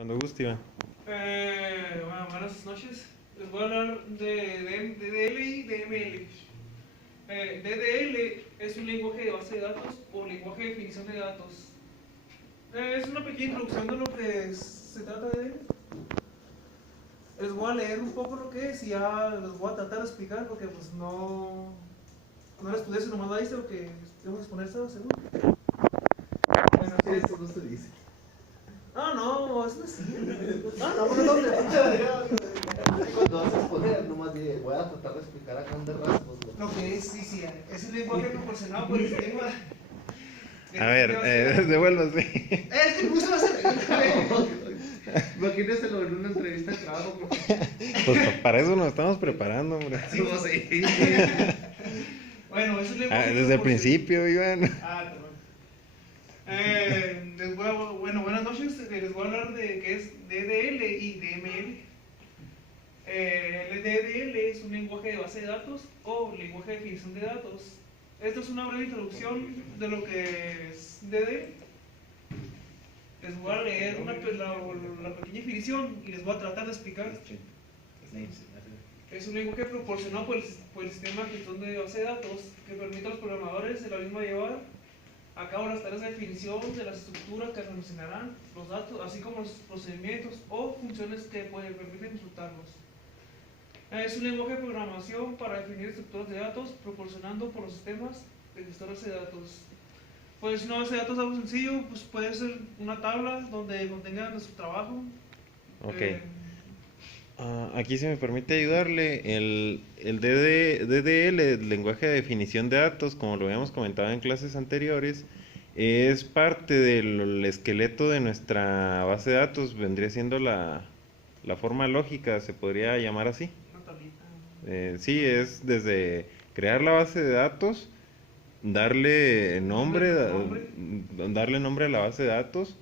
Cuando guste, Iván. Bueno, buenas noches. Les voy a hablar de DDL y DML. DDL es un lenguaje de base de datos o lenguaje de definición de datos. Es una pequeña introducción de lo que se trata de él. Les voy a leer un poco lo que es y ya les voy a tratar de explicar porque pues no lo estudié, sino nomás la hice porque tengo que exponerse seguro. Bueno, Eso no se dice. no, eso no es así. Porque no te Cuando vas a exponer, nomás dije, voy a tratar de explicar a grandes rasgos. lo que es, sí, es un lenguaje proporcionado por el sistema. A ver, devuélvase. Es que puse más Imagínenselo en una entrevista de trabajo. Pues para eso nos estamos preparando, hombre. Sí, vos sí. Bueno, es un lenguaje. Desde el principio, Iván. Bueno, buenas noches. Les voy a hablar de qué es DDL y DML. El DDL es un lenguaje de base de datos o lenguaje de definición de datos. Esto es una breve introducción de lo que es DDL. Les voy a leer la pequeña definición y les voy a tratar de explicar. Es un lenguaje proporcionado por el sistema de gestión de base de datos que permite a los programadores de la misma llevar a cabo las tareas de definición de las estructuras que almacenarán los datos, así como los procedimientos o funciones que permiten consultarlos. Es un lenguaje de programación para definir estructuras de datos proporcionando por los sistemas de gestores de datos. Pues una base de datos algo sencillo, pues puede ser una tabla donde contenga nuestro trabajo. Ok. Aquí si me permite ayudarle, el DDL, el lenguaje de definición de datos, como lo habíamos comentado en clases anteriores, es parte del esqueleto de nuestra base de datos, vendría siendo la forma lógica, se podría llamar así. Una tablita. Sí, es desde crear la base de datos, darle nombre, darle nombre a la base de datos,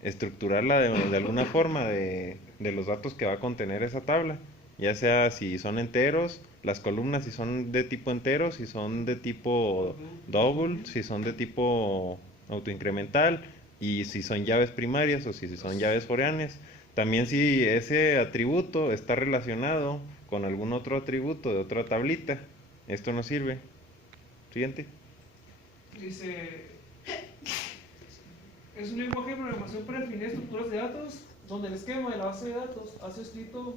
estructurarla de alguna forma de los datos que va a contener esa tabla, ya sea si son enteros, las columnas si son de tipo entero, si son de tipo double, si son de tipo autoincremental y si son llaves primarias o si son llaves foráneas. También si ese atributo está relacionado con algún otro atributo de otra tablita, esto nos sirve. Siguiente. Dice, es un lenguaje de programación para definir estructuras de datos, donde el esquema de la base de datos ha sido escrito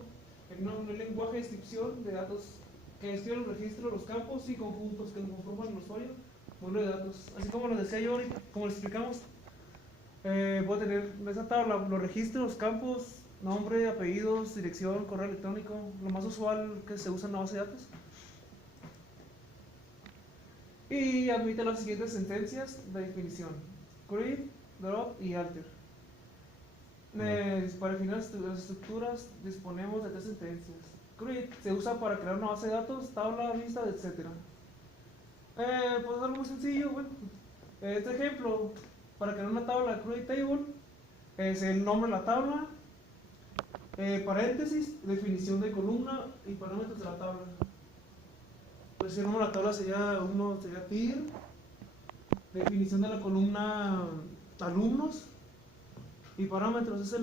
en un lenguaje de descripción de datos que gestiona los registros, los campos y conjuntos que conforman el usuario, modelo de datos. Así como lo decía yo ahorita, como les explicamos, voy a tener en esa tabla los registros, los campos, nombre, apellidos, dirección, correo electrónico, lo más usual que se usa en la base de datos. Y admite las siguientes sentencias de definición: create, drop y alter. Para definir las estructuras disponemos de tres sentencias. Create se usa para crear una base de datos, tabla, lista, etc. Pues es algo muy sencillo. Bueno, este ejemplo, para crear una tabla, create table, es el nombre de la tabla, paréntesis, definición de columna y parámetros de la tabla. Pues el nombre de la tabla sería TIR, definición de la columna alumnos y parámetros es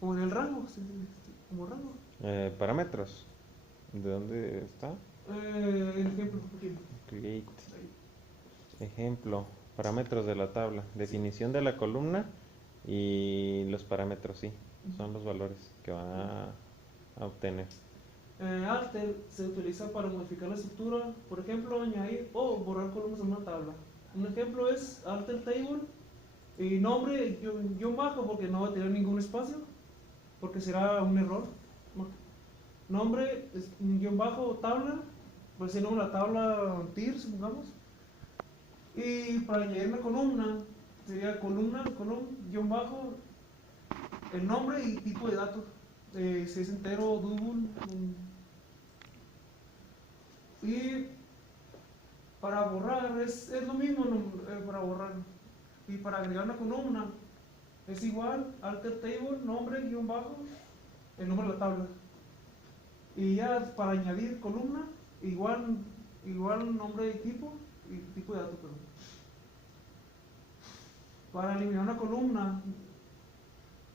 como en el rango, como rango. Parámetros. ¿De dónde está? El ejemplo, aquí. Create. Ejemplo. Parámetros de la tabla. Definición de la columna y los parámetros, sí. Son los valores que va a obtener. Alter se utiliza para modificar la estructura, por ejemplo, añadir o borrar columnas en una tabla. Un ejemplo es alter table y nombre guión bajo porque no va a tener ningún espacio, porque será un error. Nombre es un guión bajo tabla, pues si no la tabla TIR, supongamos. Y para añadir una columna sería columna, guión bajo, el nombre y tipo de datos. Si es entero, double. Y para borrar es lo mismo, para borrar. Y para agregar una columna es igual, alter table, nombre, guión bajo, el nombre de la tabla. Y ya para añadir columna, igual nombre y tipo de datos, perdón. Para eliminar una columna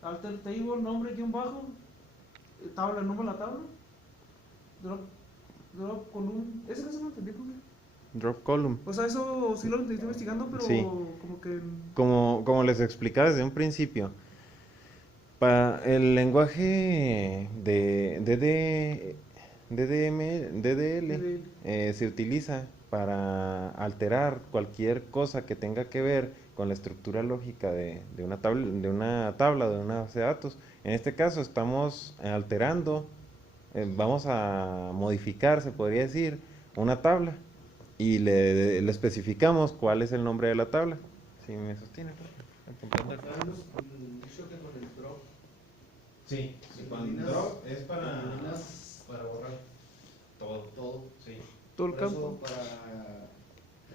alter table, nombre, guión bajo, tabla, nombre de la tabla, drop column, ese caso no lo entendí, ¿cómo? Drop column. O sea, eso sí lo estoy investigando, pero Sí. como que... Como les explicaba desde un principio, para el lenguaje de DDL se utiliza para alterar cualquier cosa que tenga que ver con la estructura lógica de una tabla, de una base de datos. En este caso estamos alterando, vamos a modificar, se podría decir, una tabla y le especificamos cuál es el nombre de la tabla. Si me sostiene, apuntando. Habíamos dicho que con el drop Sí, con drop es para borrar todo. todo. Sí. Todo el Por eso, campo. para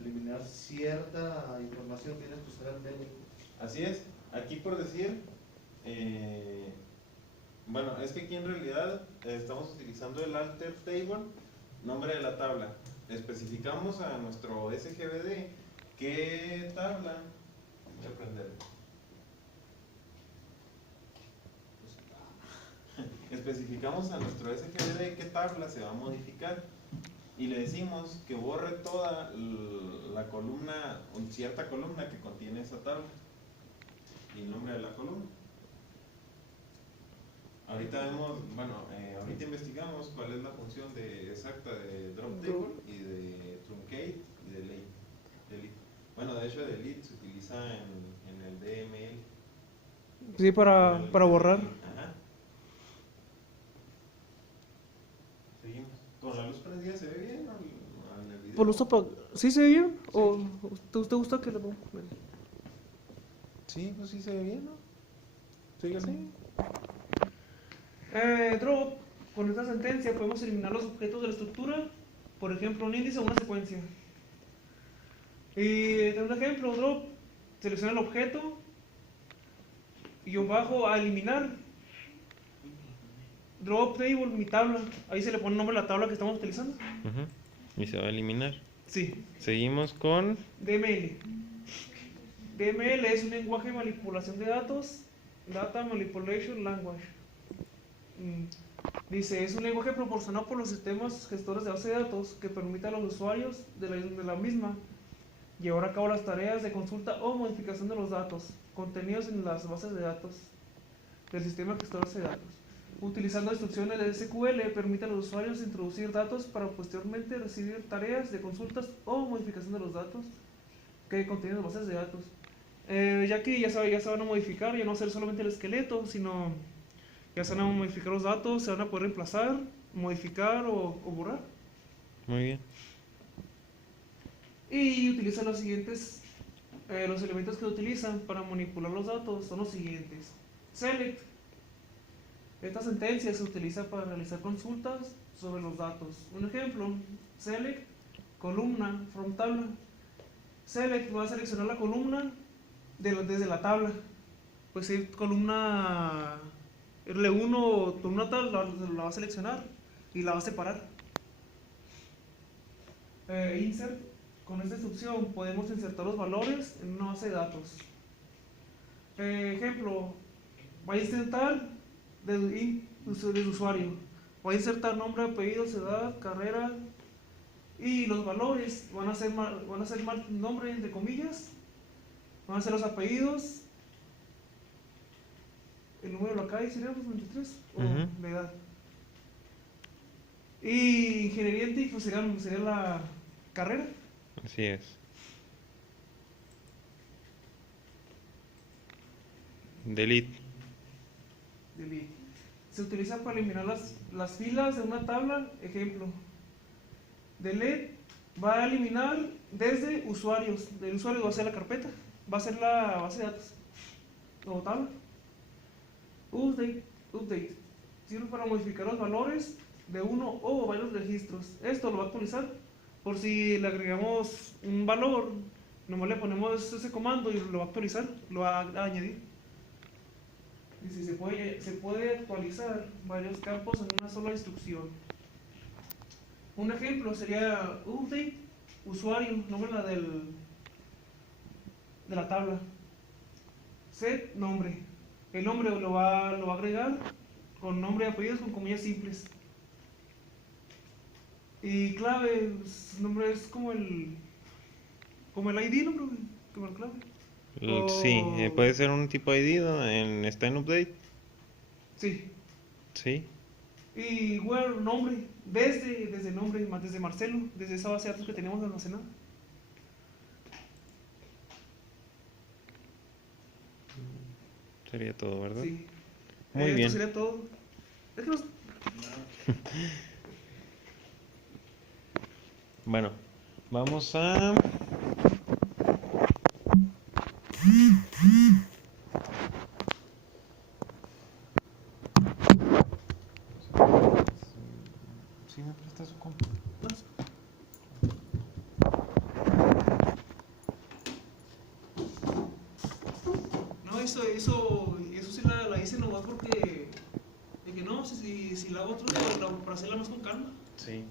eliminar cierta información tienes que usar el table. Así es. Aquí por decir, bueno, es que aquí en realidad estamos utilizando el alter table, nombre de la tabla. Especificamos a nuestro SGBD qué tabla. Voy a prenderlo. Especificamos a nuestro SGBD qué tabla se va a modificar y le decimos que borre toda la columna, cierta columna que contiene esa tabla y el nombre de la columna. Ahorita vemos, bueno, ahorita investigamos cuál es la función exacta de drop table y de truncate y de delete. Bueno, de hecho delete se utiliza en el DML. Sí, para borrar. Ajá. Seguimos. ¿Con la luz prendida se ve bien en el video? Por luz ¿sí se ve bien? Sí. ¿O te gusta que le ponga? Sí, pues sí se ve bien, ¿no? Sí. Drop, con esta sentencia podemos eliminar los objetos de la estructura, por ejemplo, un índice o una secuencia. Y de un ejemplo, drop, selecciona el objeto, guión bajo a eliminar. Drop table, mi tabla, ahí se le pone el nombre de la tabla que estamos utilizando. Y se va a eliminar. Sí. Seguimos con DML. DML es un lenguaje de manipulación de datos, Data Manipulation Language. Dice, es un lenguaje proporcionado por los sistemas gestores de base de datos que permite a los usuarios de la misma llevar a cabo las tareas de consulta o modificación de los datos contenidos en las bases de datos del sistema gestor de base de datos. Utilizando instrucciones de SQL permite a los usuarios introducir datos para posteriormente recibir tareas de consultas o modificación de los datos que contienen las bases de datos. Ya que ya se van a modificar, ya no va a ser solamente el esqueleto, sino ya se van a modificar los datos, se van a poder reemplazar, modificar o borrar. Muy bien. Y utiliza los siguientes, los elementos que utilizan para manipular los datos son los siguientes. Select. Esta sentencia se utiliza para realizar consultas sobre los datos. Un ejemplo, select columna from tabla. Select va a seleccionar la columna desde la tabla. Pues si columna L1 o columna tal, la va a seleccionar y la va a separar. Insert. Con esta instrucción podemos insertar los valores en una base de datos. Ejemplo, va a insertar del usuario. Voy a insertar nombre, apellidos, edad, carrera y los valores van a ser nombre entre comillas, van a ser los apellidos, el número de la calle sería los 23 o la edad. Y ingeniería científica sería la carrera. Así es. Delete. Se utiliza para eliminar las filas de una tabla. Ejemplo, delete va a eliminar desde usuarios. Del usuario va a ser la carpeta, va a ser la base de datos o tabla. Update sirve para modificar los valores de uno o varios registros. Esto lo va a actualizar por si le agregamos un valor, nomás le ponemos ese comando y lo va a actualizar, lo va a añadir. Y si se puede actualizar varios campos en una sola instrucción. Un ejemplo sería update usuario, nombre de la tabla. Set nombre. El nombre lo va a agregar con nombre y apellidos con comillas simples. Y clave, nombre es como el ID, ¿no? Como el clave. Sí, O, puede ser un tipo ID está en update. sí. Sí. Y bueno, nombre, desde nombre, desde Marcelo, desde esa base de datos que teníamos almacenada. Sería todo, ¿verdad? Sí. Muy Esto bien. sería todo. Es que Bueno, vamos a... ¿Sí me prestas su compu? no, eso sí la hice nomás porque dije, no, si la hago otro día, para hacerla más con calma. Sí.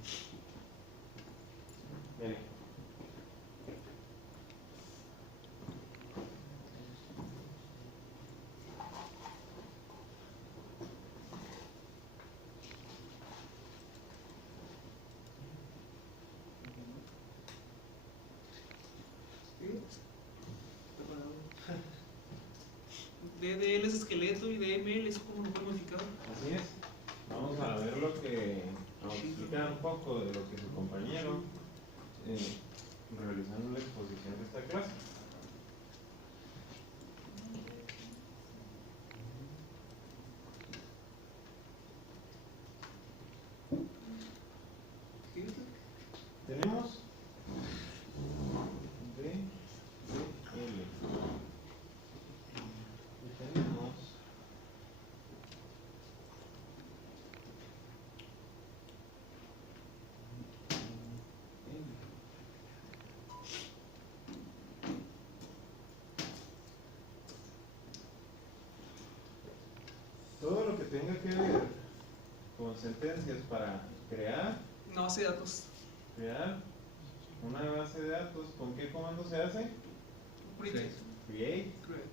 Mire. DDL es esqueleto y DML es como lo puede modificar. Así es. Vamos a ver vamos a explicar un poco de lo que su compañero realizando la exposición de esta clase. Tenemos DL y tenemos todo lo que tenga que ver con sentencias para crear Una base de datos. una base de datos. ¿Con qué comando se hace? Print. Create. Create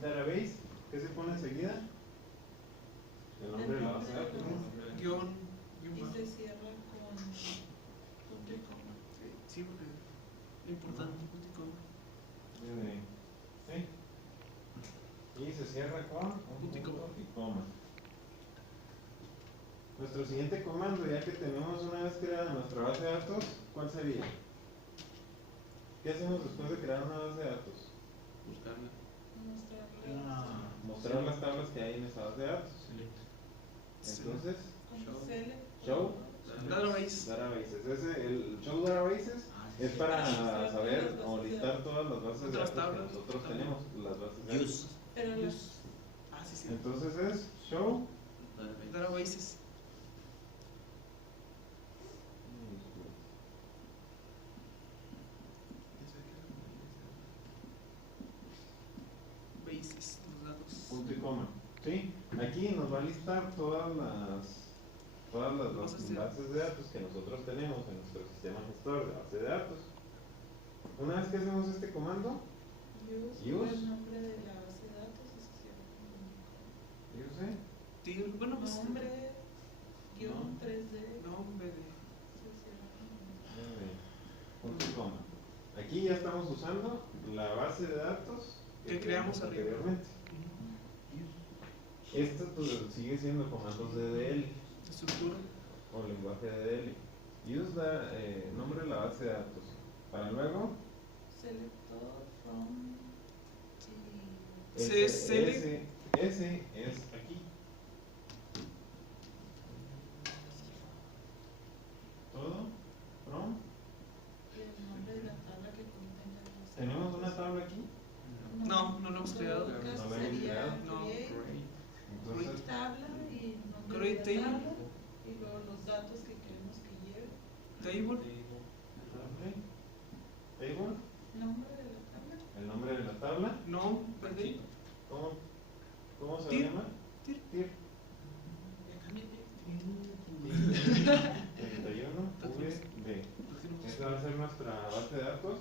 database. ¿Qué se pone enseguida? El nombre de la base de datos. Guión Y bajo. se cierra con punto y coma. Sí, porque es importante. Punto y coma. Sí. Y se cierra con un Punto y coma. punto y coma. Nuestro siguiente comando, ya que tenemos una vez creada nuestra base de datos, ¿cuál sería? ¿Qué hacemos después de crear una base de datos? Buscarla. Mostrar las tablas que hay en esa base de datos. Entonces, show Database. databases. El show databases es para saber o listar todas las bases de datos que nosotros tenemos, las bases de datos. Pero los Ah, sí. Entonces es show Databases. Bases, los datos. punto y coma. ¿Sí? Aquí nos va a listar todas las bases de datos que nosotros tenemos en nuestro sistema gestor de base de datos. Una vez que hacemos este comando, use, Use. el nombre de la base de datos y se cierra use, Sí, bueno, con pues. nombre guión No. 3D Nombre de. se cierra con punto y coma. Aquí ya estamos usando la base de datos Que creamos arriba. anteriormente. Esto pues, sigue siendo comandos de DL Estructura. o lenguaje de DL. Use nombre de la base de datos. Para luego, selector from Select. ese es aquí. Todo from. y el nombre de la tabla que contenga la base. ¿Tenemos una tabla aquí? No lo hemos creado. En todo caso No la hemos sería creado. No. create, Entonces, tabla y nombre Create de la table. tabla y luego los datos que queremos que lleve, Table. table, nombre de la tabla el nombre de la tabla? No, perdí. ¿Cómo se Tir. llama? Tir. Tir. Ya cámbiate. 31 VD. Esta va a ser nuestra base de datos.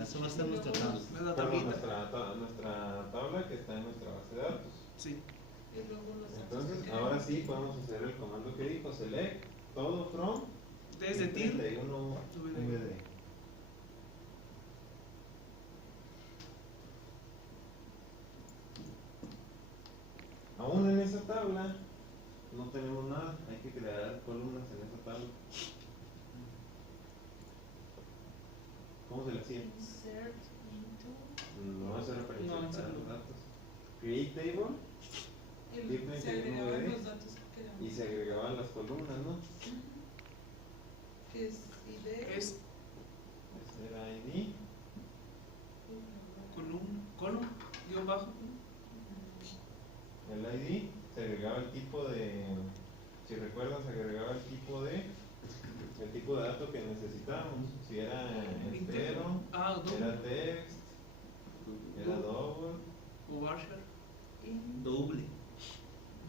Eso va a ser nuestra tabla. La Perdón, tablita. nuestra tabla que está en nuestra base de datos. Sí. Y luego los datos Entonces, que ahora queremos. sí podemos hacer el comando que dijo, select todo from Desde tir. 31 VD. Aún en esa tabla no tenemos nada, hay que crear columnas en esa tabla. ¿Cómo se le hacía? Insert into. No, eso era para No, insertar eso los no. datos. Create table Y se agregaban los datos que y queremos. se agregaban las columnas, ¿no? Que es ID. Es Ese era ID. column, guión bajo. El ID se agregaba el tipo de, si recuerdan, se agregaba el tipo de dato que necesitábamos. Si era entero, Ah, era text, era double, o varchar. In. Doble.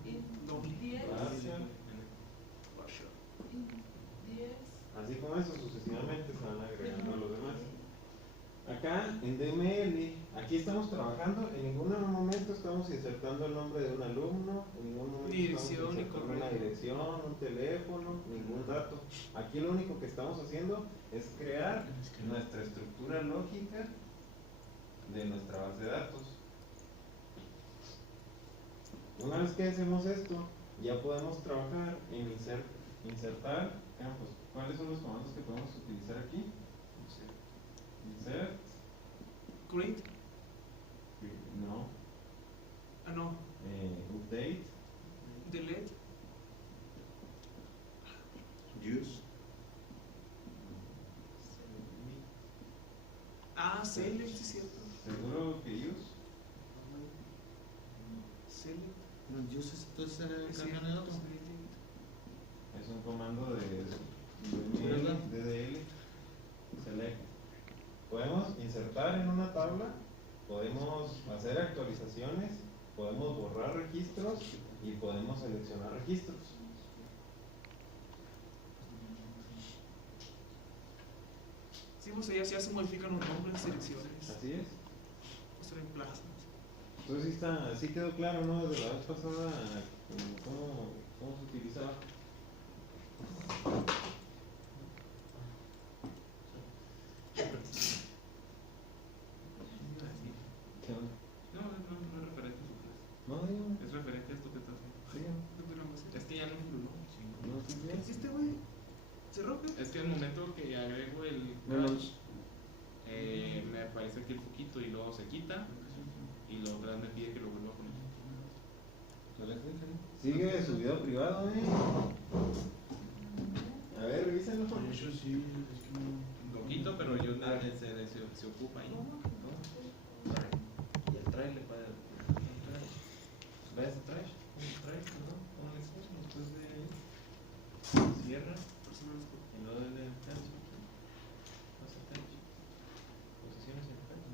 In. Doble. 10. varchar. Varchar. In 10. Así como eso, sucesivamente se van agregando los demás. Acá en DML, aquí estamos trabajando, en ningún momento estamos insertando el nombre de un alumno, en ningún momento Ni estamos dirección, ni insertando una correo. dirección, un teléfono, ningún dato. Aquí lo único que estamos haciendo es crear nuestra estructura lógica de nuestra base de datos. Una vez que hacemos esto, ya podemos trabajar en insertar campos. ¿Cuáles son los comandos que podemos utilizar aquí? Insert, Create. no, Ah, no. update, Delete. Use. Ah, select, sí es cierto. seguro que use. Select. No, use entonces Es cambian cierto, el otro. select. Es un comando de ¿Verdad? DDL, select. Podemos insertar en una tabla, podemos hacer actualizaciones, podemos borrar registros y podemos seleccionar registros. Sí, pues ya se modifican los nombres, selecciones, Así es. se reemplazan. Entonces sí quedó claro, ¿no? Desde la vez pasada, cómo se utilizaba. ¿Qué onda? No, no es referente a su clase. No, dígame. Es referente a esto que estás haciendo. Dígame. Es que ya no influyó. No, sí, ¿Qué sí. hiciste, güey? ¿Se rompe? Es que al momento que agrego el Bueno. crash, me aparece aquí el foquito y luego se quita y luego otra vez me pide que lo vuelva a poner. Sigue su video privado, A ver, revísenlo. Eso sí, es que no. Lo quito, pero yo se ocupa ahí. Y el trailer para el trash. ¿Ves el trash? Un trash, ¿no? Un exceso después de cierra y luego del descanso. Hace trash. Posiciones en el trash.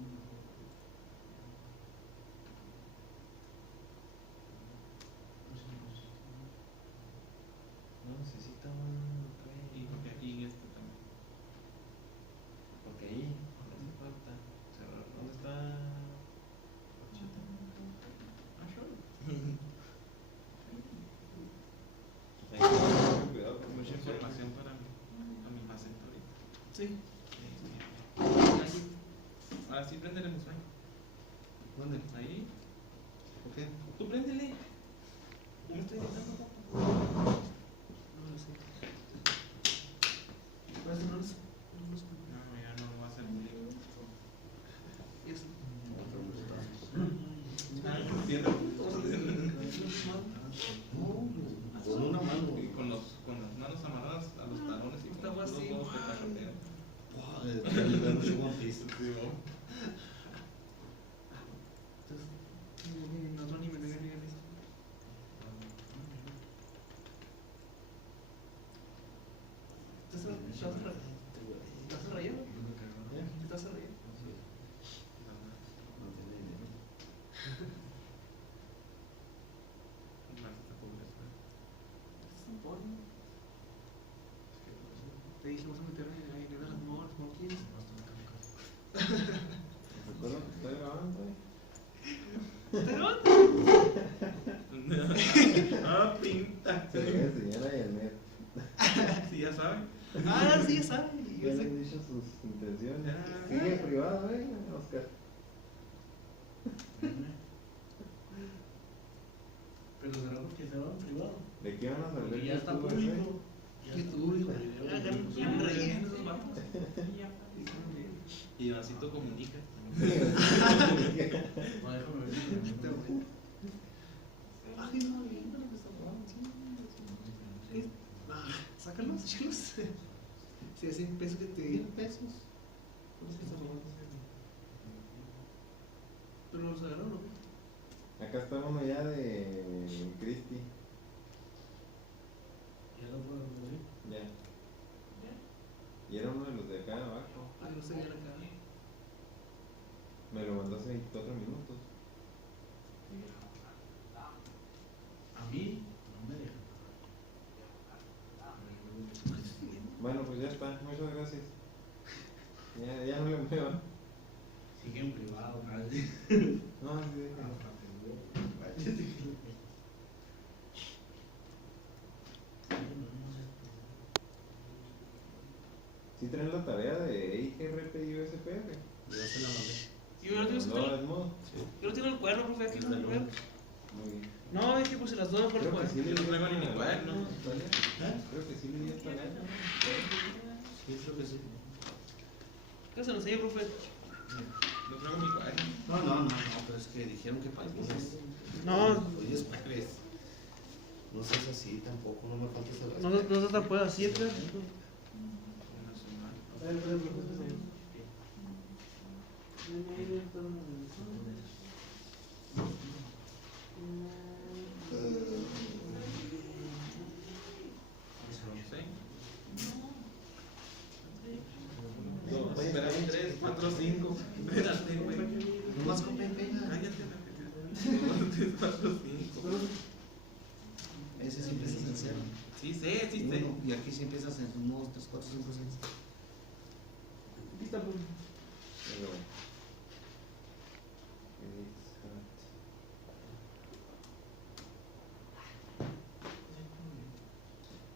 No necesita un trash. Y porque aquí este también. Porque ahí hace falta cerrar. ¿Dónde está? Ah, sure. Hay que tener cuidado con Mucha eso. información para mi acento ahorita. Sí. Ahora sí, préndele, Musay. ¿Dónde? Ahí. ¿Por qué? Tú préndele. No me estoy gritando. No lo sé. Pues no lo sé. No lo sé. No, ya no va a ser un lío. Y eso. Ah, cierra. Con una mano. Y con las manos amarradas a los talones y con Estaba los así. dedos de cajotear. Wow, mucho One Piece. En otro anime me digan eso. ¿Estás rayado? ¿Estás rayado? Más esta población. Te dije, vamos a meterme ahí en las morras, ¿no quieres? Recuerda que estoy grabando, Ah, pinta. Se lo voy a enseñar a Yanet. Sí, ya saben. Ah, sí, ya sabe. Ya le han dicho sus intenciones. Ya. Sí, en privado, Oscar. Pero será porque se va en privado. ¿De qué van a saber? Porque ya está youtubers, público. Ya está público. Ya me reí en esos vatos. Y Vasito comunica. No, déjame ver. Ay, no, lindo lo que está jugando. Sí. Sácalos, chicos. Si es 100 pesos que te 100 di. pesos. Pero los agarraron, ¿no? Acá está uno ya de Cristi. Ya lo puedo ver. Ya. Y era uno de los de acá abajo. Ay, no se ve la cara. Me lo mandó hace 24 minutos. A mí no me deja. Bueno, pues ya está. Muchas gracias. Ya no le muevan. Sigue en privado, casi. No, sí, déjalo. ¿Sí traen la tarea de IGRP y USPR? Yo se la mandé. Yo no tengo ¿No, Edmond? Yo no tengo el cuaderno, profe, aquí no el cuaderno. Muy bien. No, es que pues se las doy por el Creo que cuaderno. sí le Yo no di traigo ni mi esta cuaderno. Natalia. ¿Eh? Creo que sí le di esta Natalia. Sí, creo que sí. ¿Qué se los enseña, profe? No traigo mi cuaderno. No, pero es que dijeron que para el lunes. No. Hoy es jueves. No seas así tampoco, no me faltes el No, no se te puede así, acá. Una semana. Sí. No, espérame, 3, 4, 5. Espérate, güey. Nomás copia y pega. Cállate, 3, 4, 5. Ese siempre es esencial. Sí sé, sí sé. Uno, y aquí sí empiezas en 1, 2, 3, 4, 5, 6. Aquí está, profe. Pero,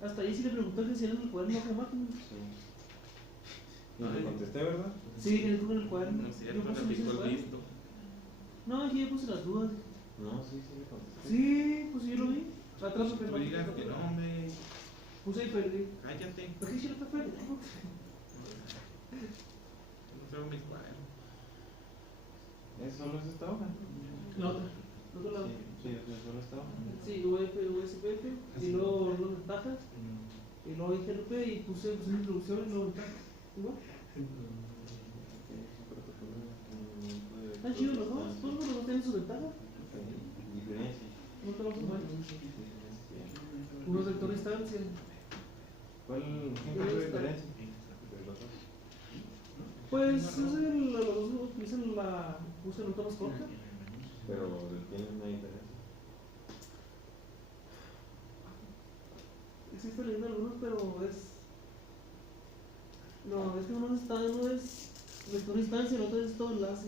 Hasta ahí sí le pregunté que si era en el cuaderno que más. sí. Y le contesté, ¿verdad? Sí, que le pongo en el cuaderno. No es Yo cierto, puse me mis picó el cuadernos. visto. No, aquí ya puse las dudas. No, sí le contesté. Sí, pues yo lo vi. Atrás Tú digas que no, hombre. Puse ahí perdí. Cállate. ¿Por qué si no está perdido? No traigo mis cuadernos. ¿Eso solo es esta hoja? La otra. ¿El otro lado? Sí, solo esta hoja. Sí, USPF, y luego las ventajas, y luego IGRP, y puse una introducción y luego ventajas. Igual. Están chidos los dos, todos los dos tienen sus ventajas. Diferencia. No te vas a mal. Uno es vector de distancia. ¿Cuál ejemplo de diferencia? De los dos. Pues los dos utilizan usan nota más corta. Pero tienen una diferencia. Sí estoy leyendo algunos, pero es... No, es que uno es vector de distancia y el otro es todo enlace.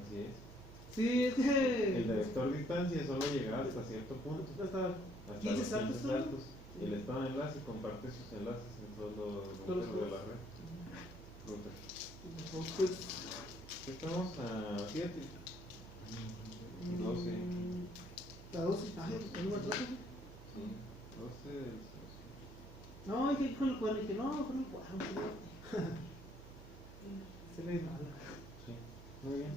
Así es. Sí, es que... El de vector distancia solo llega hasta cierto punto. Hasta 15 Hasta los saltos, 15 ¿no? saltos. Y el estado de enlace comparte sus enlaces en todos los Todos núcleos de los la red. Ruta. Entonces... ¿Qué estamos a 7? 12. La 12, ajá, el número 12. Sí, 12 del 12. No, hay que ir con el cuaderno, y que no, con el cuaderno. Se le mal. Sí, muy bien.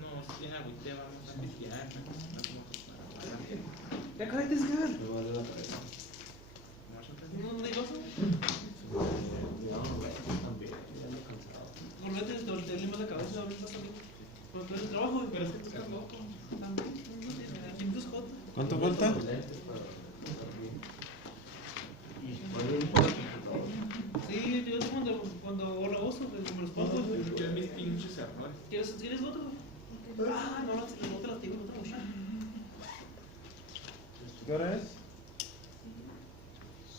No, si ya, güey, te vamos a pistear. Ya cállate, Edgar. Me vale la cabeza. ¿No hay vaso? También, ya ando cansado. Volvete, te volteé más la cabeza, ahorita salí. Cuando tú eres trabajo, pero es que tú estás loco. También, ¿quién te escota? ¿Cuánto falta? Y puede ir por la computadora. Sí, yo te mando Cuando borra uso, que como los papos. ¿Qué es mis pinches errores? ¿Tienes otro, güey? Ah, no, la otra la tengo, otra mochila. ¿Qué hora es?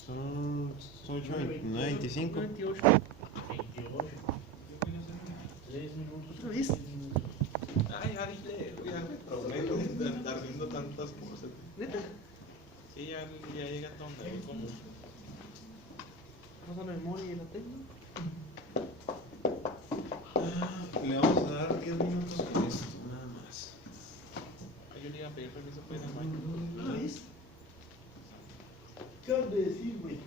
Son 8:25. 28. 6 minutos. ¿Lo viste? Ah, ya dije, ya me prometo de andar viendo tantas cosas. ¿Neta? Sí, ya llega a donde como. Vamos a la memoria y la tengo. Le vamos a dar 10 minutos con esto, nada más. Yo le iba a pedir permiso para ir al baño. ¿No lo viste? ¿Qué has de decir, güey?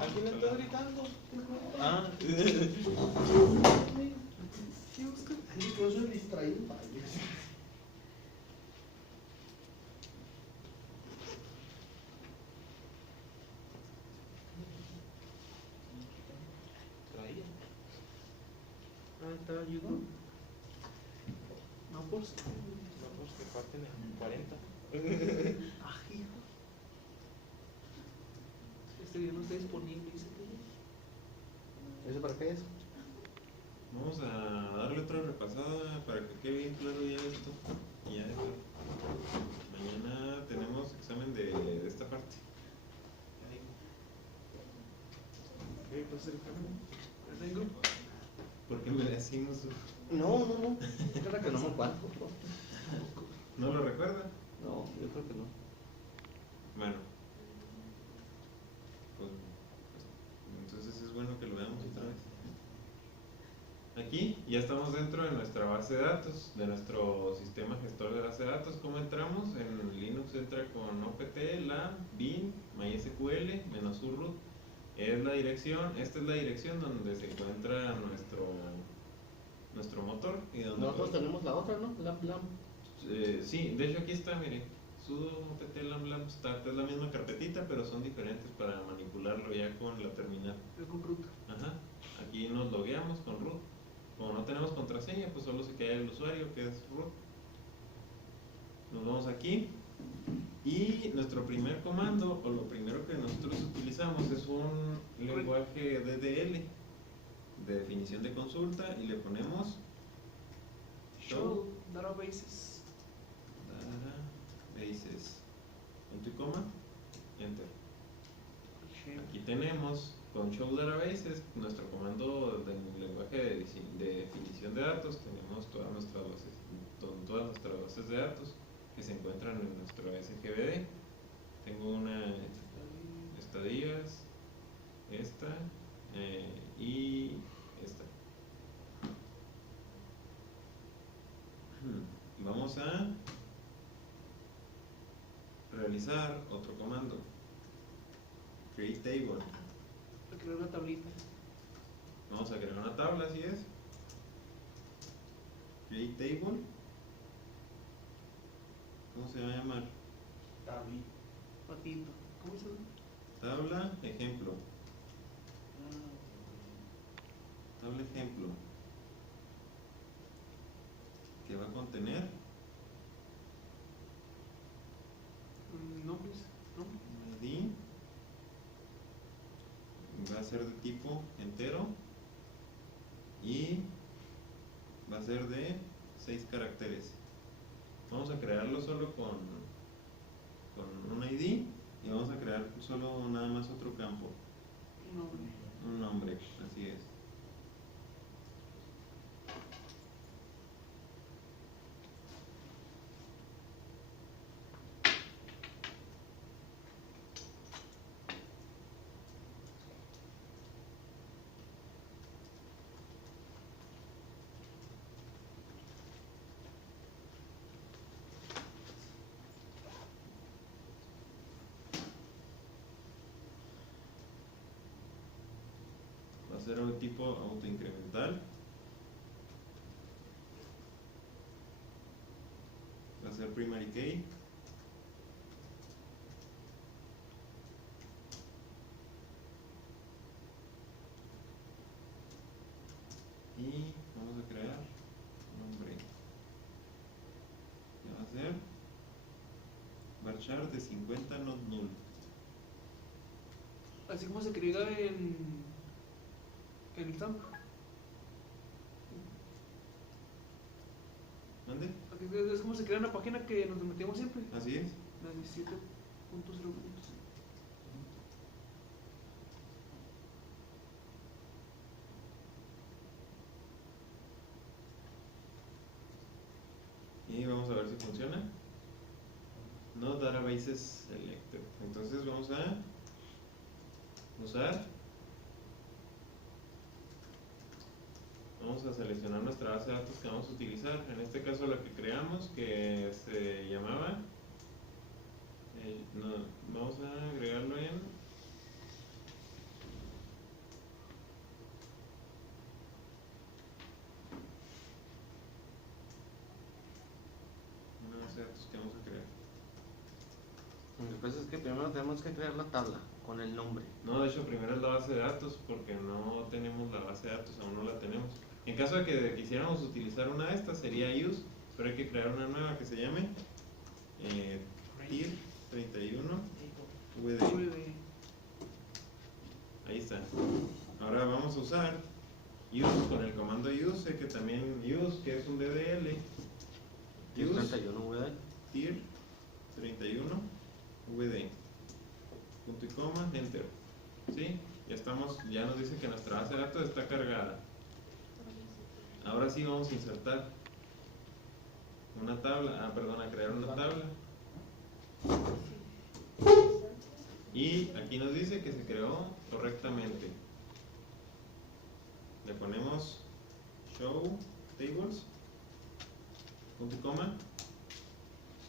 ¿A quién le estás gritando? Ah, ¿Qué busca? Sí, yo soy distraído. Vaya. traía. Ah, está ayudando. No, pues. No, pues que parten en 40. Ah, hijo. Este video no está disponible, dice que. ¿Eso para qué es? Vamos a darle otra repasada para que quede bien claro ya esto. Y ya está. Mañana tenemos examen de esta parte. ¿Qué puede ser el cambio? ¿La tengo? Porque me decimos. No. Es verdad que no me acuerdo. ¿No lo recuerda? No, yo creo que no. Bueno. Pues, entonces es bueno que lo veamos otra vez. Aquí ya estamos dentro de nuestra base de datos, de nuestro sistema gestor de base de datos. ¿Cómo entramos? En Linux entra con opt, la, bin, mysql, -u root. Es la dirección, esta es la dirección donde se encuentra nuestro motor. Y donde Nosotros tenemos la otra, ¿no? La plan. sí, de hecho aquí está, mire, sudo opt lam start, es la misma carpetita, pero son diferentes para manipularlo ya con la terminal. Yo con root. Ajá, aquí nos logueamos con root. Como no tenemos contraseña, pues solo se queda el usuario, que es root. Nos vamos aquí y nuestro primer comando, o lo primero que nosotros utilizamos, es un lenguaje DDL, de definición de consulta, y le ponemos Show databases. databases, punto y coma, enter. Aquí tenemos con show databases nuestro comando del lenguaje de definición de datos. Tenemos todas nuestras bases de datos que se encuentran en nuestro SGBD. Tengo una estadías, esta y esta. Vamos a realizar otro comando, create table. Para crear una tablita. Vamos a crear una tabla, así es. Create table. ¿Cómo se va a llamar? Tabi. Patito. ¿Cómo se llama? Tabla ejemplo. Tabla ejemplo. Que va a contener Nombres. ¿No? un ID. Va a ser de tipo entero. Y va a ser de 6 caracteres. Vamos a crearlo solo con un ID y vamos a crear solo nada más otro campo, Nombre. un nombre, así es. Va a ser de tipo autoincremental. Va a ser primary key. Y vamos a crear nombre. Que va a ser varchar de 50 not null. Así como se escribe El stamp. ¿Dónde? Es como se crea una página que nos metíamos siempre. Así es. La 17.0. Y vamos a ver si funciona. No databases selected. Entonces vamos a usar. Vamos a seleccionar nuestra base de datos que vamos a utilizar. En este caso la que creamos, que se llamaba. Vamos a agregarlo en. Una base de datos que vamos a crear. Lo que pasa es que primero tenemos que crear la tabla con el nombre. No, de hecho primero es la base de datos porque no tenemos la base de datos, aún no la tenemos. En caso de que quisiéramos utilizar una de estas sería use, pero hay que crear una nueva que se llame tier 31 VD. Ahí está. Ahora vamos a usar use con el comando use, que también use, que es un DDL. Tier Use 31 VD. tier 31 VD. Punto y coma, enter. ¿Sí? Ya estamos, ya nos dice que nuestra base de datos está cargada. Ahora sí vamos a insertar una tabla, a crear una tabla. Y aquí nos dice que se creó correctamente. Le ponemos show tables, punto y coma.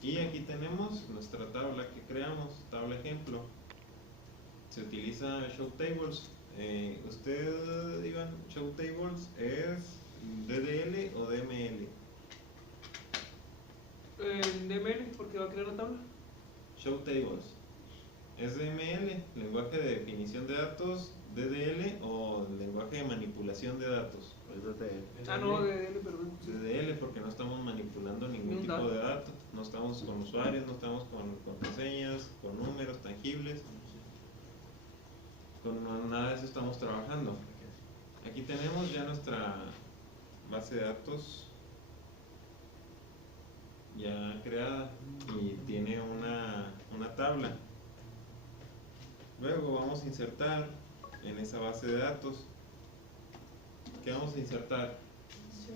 Y aquí tenemos nuestra tabla que creamos, tabla ejemplo. Se utiliza show tables. Usted, Iván, show tables es DDL o DML. DML, porque va a crear la tabla. Show tables es DML, lenguaje de definición de datos, DDL o lenguaje de manipulación de datos. Es DDL. No, DDL, perdón. Sí. DDL porque no estamos manipulando ningún Un tipo dato. de dato, no estamos con usuarios, no estamos con contraseñas, con números tangibles, con nada de eso estamos trabajando. Aquí tenemos ya nuestra base de datos ya creada y tiene una tabla. Luego vamos a insertar en esa base de datos. ¿Qué vamos a insertar?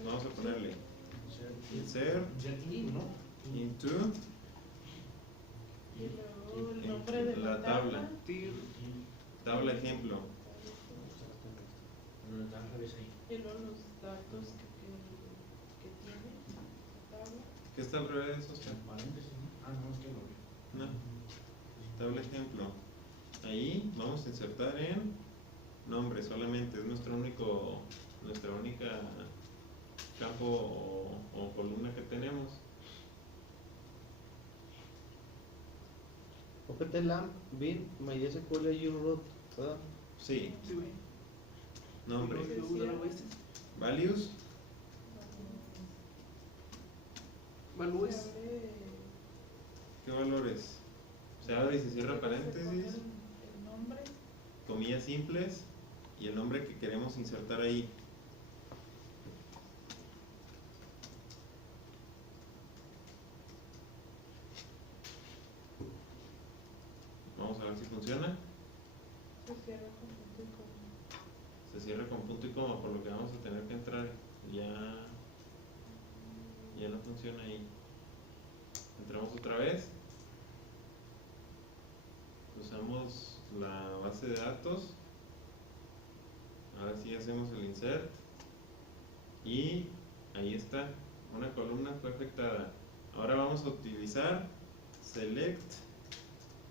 Vamos a ponerle insert into Y luego el nombre de la la tabla. Tier. Tabla ejemplo. Y luego los datos que tiene la tabla. ¿Qué está al revés, Oscar? No. Tabla ejemplo. Ahí vamos a insertar en nombre solamente. Es nuestra única campo o columna que tenemos. OPT lamp bin MySQL root, ¿verdad? Sí, Sí, güey. nombre. Luego databases. Values. Values. ¿Qué valores? Se abre y se cierra paréntesis, El nombre. comillas simples y el nombre que queremos insertar ahí. Vamos a ver si funciona. Se cierra con punto y coma. Se cierra con punto y coma, por lo que vamos a tener que entrar. Ya no funciona ahí. Entramos otra vez. Usamos la base de datos. Ahora sí hacemos el insert. Y ahí está. Una columna fue afectada. Ahora vamos a utilizar select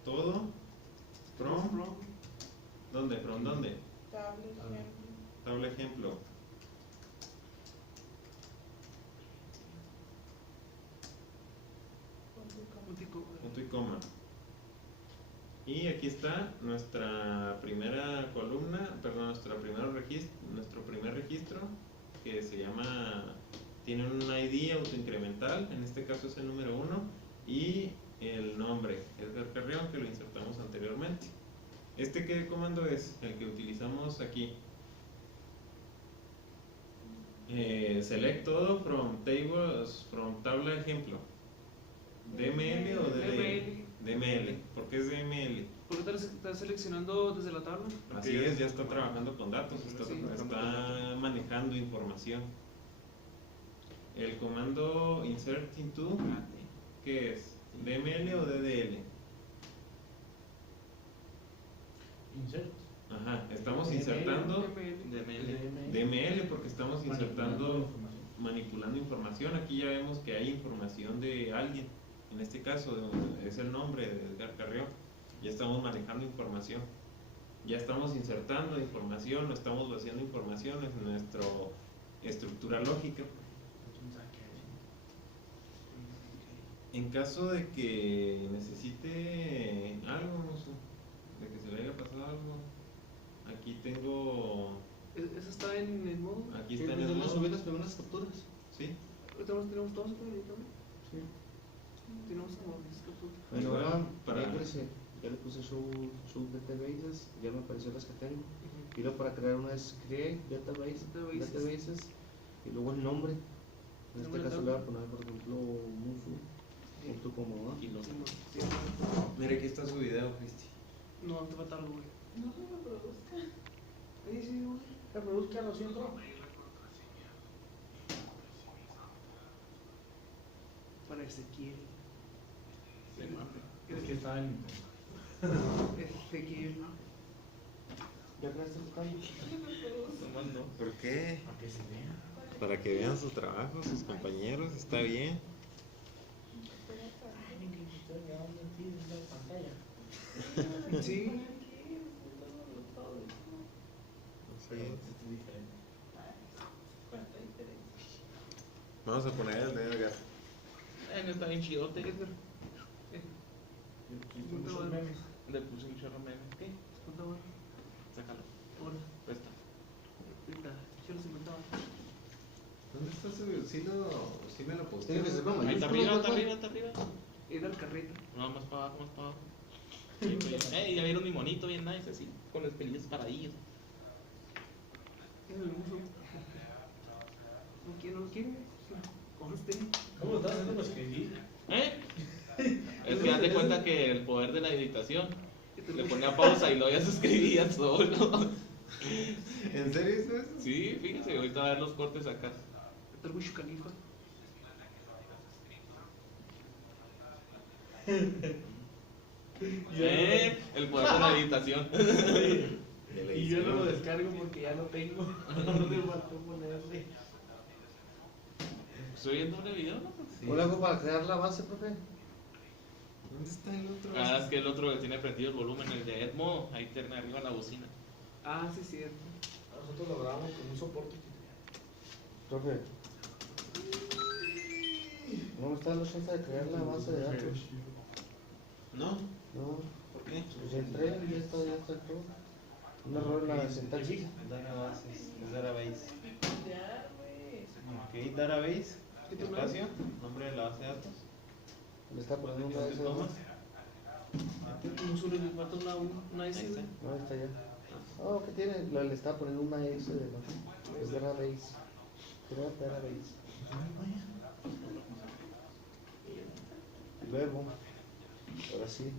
todo from. ¿Dónde? ¿From dónde? Tabla, ejemplo. Tabla ejemplo. Punto y coma. Punto y coma. Y aquí está nuestra primera columna, perdón, nuestro primer registro, que se llama, tiene un ID autoincremental, en este caso es el número 1, y el nombre, Edgar Carrión, que lo insertamos anteriormente. ¿Qué comando es? El que utilizamos aquí. Select todo from tables, from tabla ejemplo. DML o DDL? DML. ¿Por qué es DML? ¿Por qué estás seleccionando desde la tabla? Así es, ya está trabajando con datos, está, Sí. está manejando información. El comando insert into, ¿qué es? ¿DML o DDL? Insert. Ajá, estamos insertando DML porque estamos insertando, manipulando información. Aquí ya vemos que hay información de alguien. En este caso es el nombre de Edgar Carrión. Ya estamos manejando información. Ya estamos insertando información, no estamos vaciando información en nuestra estructura lógica. En caso de que necesite algo, no sé, de que se le haya pasado algo, aquí tengo, ¿Eso está en el modo? aquí Sí, está en pues el yo le modo. subí las primeras capturas. ¿Sí? Tenemos todos también. Sí. Tenemos como 10 capturas. Bueno, Igual, ahora para- ya le puse show databases, ya me apareció las que tengo. Y luego para crear una es create databases y luego el nombre. En este Nombre de caso le tabla. voy a poner, por ejemplo, Mufu. Punto como ¿no? Sí, Mira, aquí está su video, Cristi. no, te falta algo, güey. No se reproduzca. Sí, güey. Reproduzca, lo siento. Para Ezequiel. Es que está en. Ezequiel. ¿Ya creaste el cambio? ¿Por qué? Para que se vea. Para que vean su trabajo, sus compañeros, está bien. Ay, que estoy grabando aquí en la pantalla. Sí. Así es. Esto es diferente. ¿Cuánta diferencia? Vamos a poner el de Edgar. No está bien chidote. Edgar. Le puse muchos memes. Le puse un chorro meme. ¿Qué? ¿Cuánto va? Sácalo. Hola. Presta. Ahorita. Yo los inventaba. ¿Dónde está su video? Sí me lo posté. Tiene que ser con Ahí está mayúsculas, arriba, está ¿verdad? arriba, está arriba. Edgar Carreta. No, más para abajo, más para abajo. Sí, pues, ya vieron mi monito bien nice, así, con los pelillos paradillos. Es el muso. No quiere. Conste. ¿Cómo lo estás haciendo para escribir? ¿Eh? Es que haz de cuenta que el poder de la editación le ponía pausa y luego ya se escribía solo. ¿En serio hizo eso? Sí, fíjese, ahorita va a ver los cortes acá. El Wish Khalifa. El poder de la editación. Y yo no lo descargo porque ya no tengo. No me faltó ponerle. Estoy viendo un video, ¿no? ¿Cómo le hago para crear la base, profe? ¿Dónde está el otro? Ah, es que el otro le tiene prendido el volumen, el de Edmo, ahí tiene arriba la bocina. Ah, sí, cierto. Nosotros lo grabamos con un soporte. Profe. No me está dando chance de crear la base de datos. No, No, ¿por qué? pues entré y ya está todo. Un error en la sintaxis. Databases, es database. Ya, güey. Ok, database, ¿Qué te espacio, nombre de la base de datos. Le está poniendo una S. ¿Tomas? Un solo le falta una S. Ahí está. No, ahí está ya. Oh, ¿qué tiene? Le está poniendo una S de la. Es database. Crea database. Luego. Ahora sí.